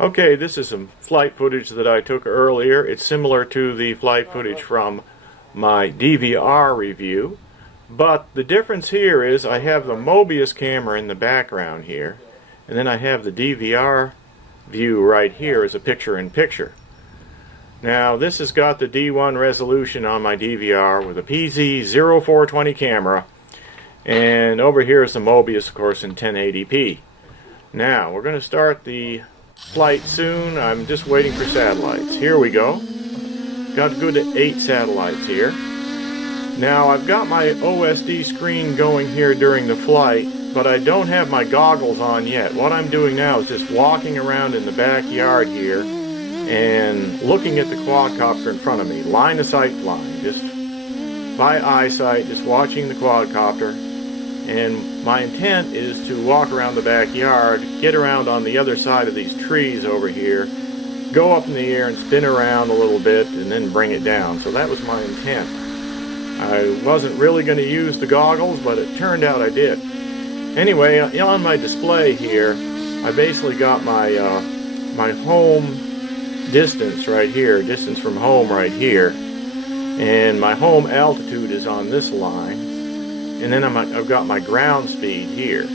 Okay, this is some flight footage that I took earlier. It's similar to the flight footage from my DVR review, but the difference here is I have the Mobius camera in the background here, and then I have the DVR view right here as a picture-in-picture. Now this has got the D1 resolution on my DVR with a PZ0420 camera, and over here is the Mobius, of course, in 1080p. Now we're going to start the flight soon. I'm just waiting for satellites. Here we go. Got good 8 satellites here. Now I've got my OSD screen going here during the flight, but I don't have my goggles on yet. What I'm doing now is just walking around in the backyard here and looking at the quadcopter in front of me, line of sight flying, just by eyesight, just watching the quadcopter. And my intent is to walk around the backyard, get around on the other side of these trees over here, go up in the air and spin around a little bit and then bring it down. So that was my intent. I wasn't really going to use the goggles, but it turned out I did. Anyway, on my display here, I basically got my my home distance right here, distance from home right here, and my home altitude is on this line. And then I've got my ground speed here.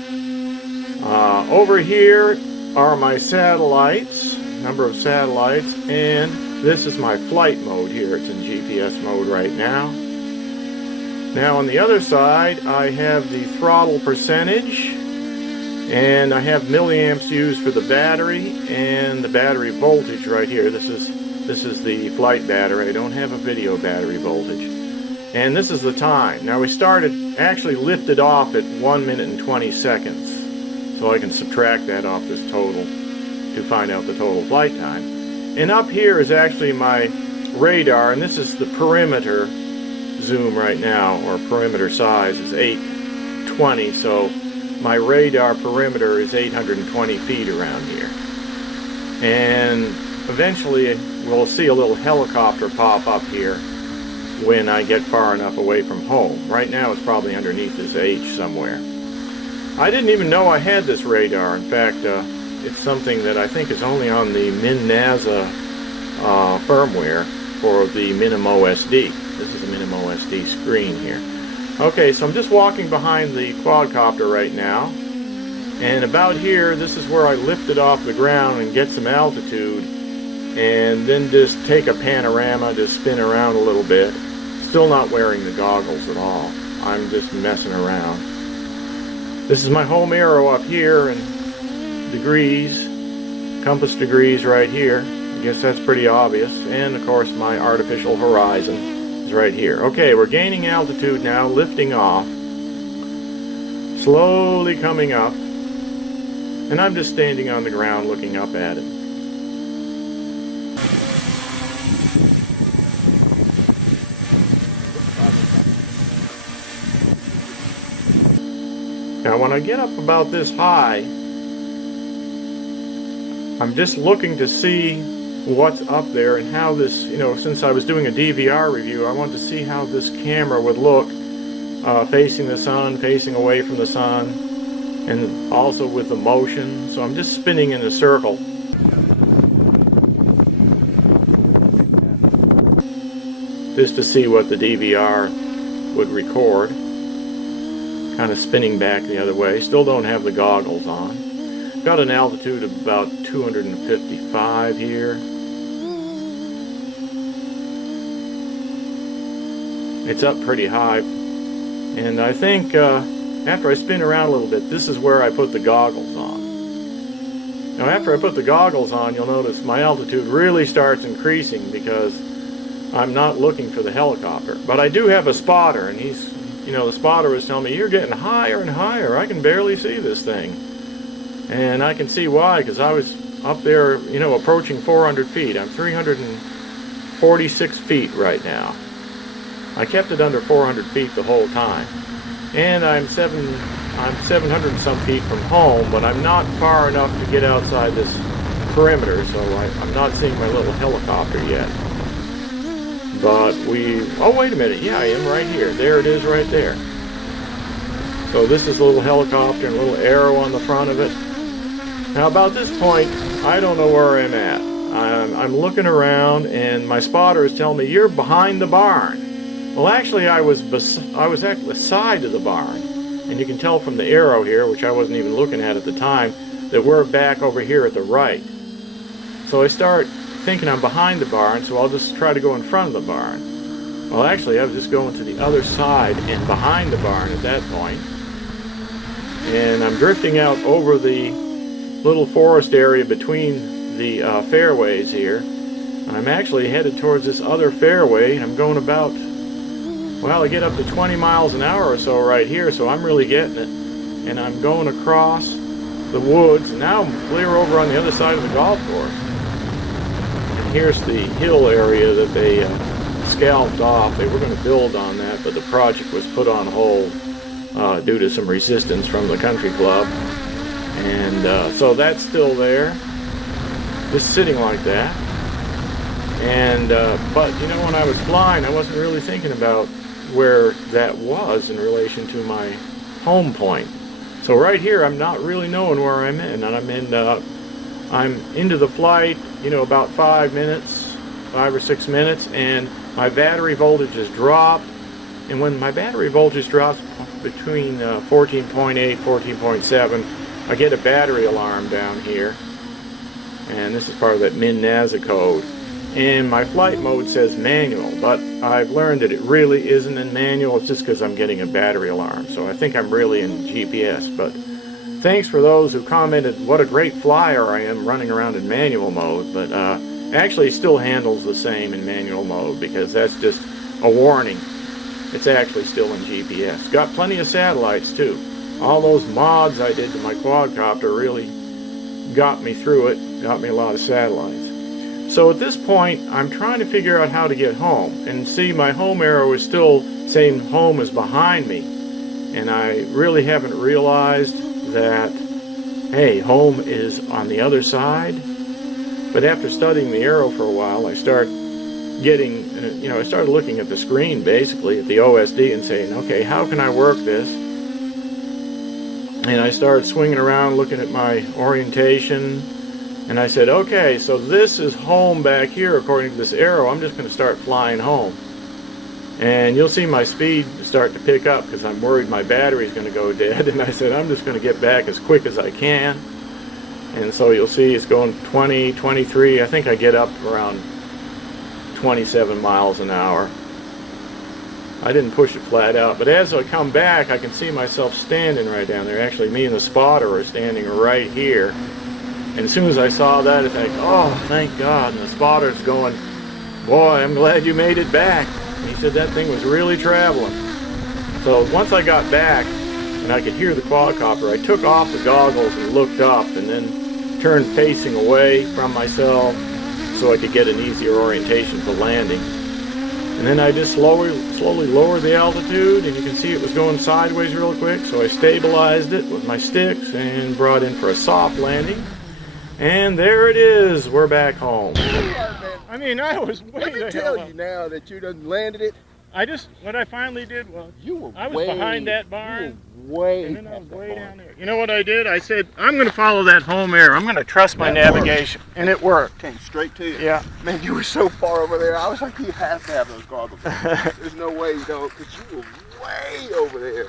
Over here are my satellites, number of satellites, and this is my flight mode here. It's in GPS mode right now. Now on the other side I have the throttle percentage, and I have milliamps used for the battery, and the battery voltage right here. This is the flight battery. I don't have a video battery voltage. And this is the time. Now we actually lifted off at 1 minute and 20 seconds. So I can subtract that off this total to find out the total flight time. And up here is actually my radar, and this is the perimeter zoom right now, or perimeter size is 820, so my radar perimeter is 820 feet around here. And eventually we'll see a little helicopter pop up here when I get far enough away from home. Right now it's probably underneath this H somewhere. I didn't even know I had this radar. In fact, it's something that I think is only on the MinNaza firmware for the MinOSD. This is a MinOSD screen here. Okay, so I'm just walking behind the quadcopter right now, and about here, this is where I lift it off the ground and get some altitude, and then just take a panorama, just spin around a little bit. Still not wearing the goggles at all. I'm just messing around. This is my home arrow up here, and degrees, compass degrees right here. I guess that's pretty obvious. And of course my artificial horizon is right here. Okay, we're gaining altitude now, lifting off, slowly coming up, and I'm just standing on the ground looking up at it. Now when I get up about this high, I'm just looking to see what's up there and how this, since I was doing a DVR review, I wanted to see how this camera would look facing the sun, facing away from the sun, and also with the motion. So I'm just spinning in a circle. Just to see what the DVR would record. Kind of spinning back the other way. Still don't have the goggles on. Got an altitude of about 255 here. It's up pretty high. And I think after I spin around a little bit, this is where I put the goggles on. Now after I put the goggles on, you'll notice my altitude really starts increasing because I'm not looking for the helicopter. But I do have a spotter, and he's, the spotter was telling me, you're getting higher and higher. I can barely see this thing. And I can see why, because I was up there, approaching 400 feet. I'm 346 feet right now. I kept it under 400 feet the whole time. And I'm 700 and some feet from home, but I'm not far enough to get outside this perimeter, so I'm not seeing my little helicopter yet. But oh wait a minute, yeah, I am right here. There it is right there. So this is a little helicopter and a little arrow on the front of it. Now about this point, I don't know where I'm at. I'm looking around and my spotter is telling me, you're behind the barn. Well, actually I was at the side of the barn. And you can tell from the arrow here, which I wasn't even looking at the time, that we're back over here at the right. So I start thinking I'm behind the barn, so I'll just try to go in front of the barn. Well, actually, I was just going to the other side and behind the barn at that point. And I'm drifting out over the little forest area between the fairways here. And I'm actually headed towards this other fairway, and I'm going about, well, I get up to 20 miles an hour or so right here, so I'm really getting it. And I'm going across the woods, and now I'm clear over on the other side of the golf course. And here's the hill area that they scalped off. They were going to build on that, but the project was put on hold due to some resistance from the country club. And so that's still there, just sitting like that. And but you know, when I was flying, I wasn't really thinking about where that was in relation to my home point. So right here, I'm not really knowing where I'm in, and I'm into the flight, you know, about 5 or 6 minutes, and my battery voltage has dropped. And when my battery voltage drops between 14.8, 14.7, I get a battery alarm down here, and this is part of that MinNaza code. And my flight mode says manual, but I've learned that it really isn't in manual. It's just because I'm getting a battery alarm. So I think I'm really in GPS. But thanks for those who commented what a great flyer I am running around in manual mode. But actually it still handles the same in manual mode, because that's just a warning. It's actually still in GPS. Got plenty of satellites too. All those mods I did to my quadcopter really got me through it. Got me a lot of satellites. So at this point, I'm trying to figure out how to get home. And see, my home arrow is still saying home is behind me. And I really haven't realized that, hey, home is on the other side. But after studying the arrow for a while, I start getting, you know, I started looking at the screen, basically, at the OSD, and saying, okay, how can I work this? And I started swinging around, looking at my orientation. And I said, okay, so this is home back here according to this arrow. I'm just going to start flying home. And you'll see my speed start to pick up because I'm worried my battery's going to go dead. And I said, I'm just going to get back as quick as I can. And so you'll see it's going 20, 23. I think I get up around 27 miles an hour. I didn't push it flat out. But as I come back, I can see myself standing right down there. Actually, me and the spotter are standing right here. And as soon as I saw that, I think, oh, thank God. And the spotter's going, boy, I'm glad you made it back. And he said that thing was really traveling. So once I got back and I could hear the quadcopter, I took off the goggles and looked up and then turned facing away from myself so I could get an easier orientation for landing. And then I just slowly lowered the altitude, and you can see it was going sideways real quick. So I stabilized it with my sticks and brought in for a soft landing. And there it is. We're back home. I mean, I was way the hell up. Let me tell you now that you done landed it. What I finally did was, I was way behind that barn, way and then I was way down there. You know what I did? I said, I'm going to follow that home arrow. I'm going to trust my navigation. And it worked. Came straight to you. Yeah. Man, you were so far over there. I was like, you have to have those goggles. There's no way you don't, because you were way over there.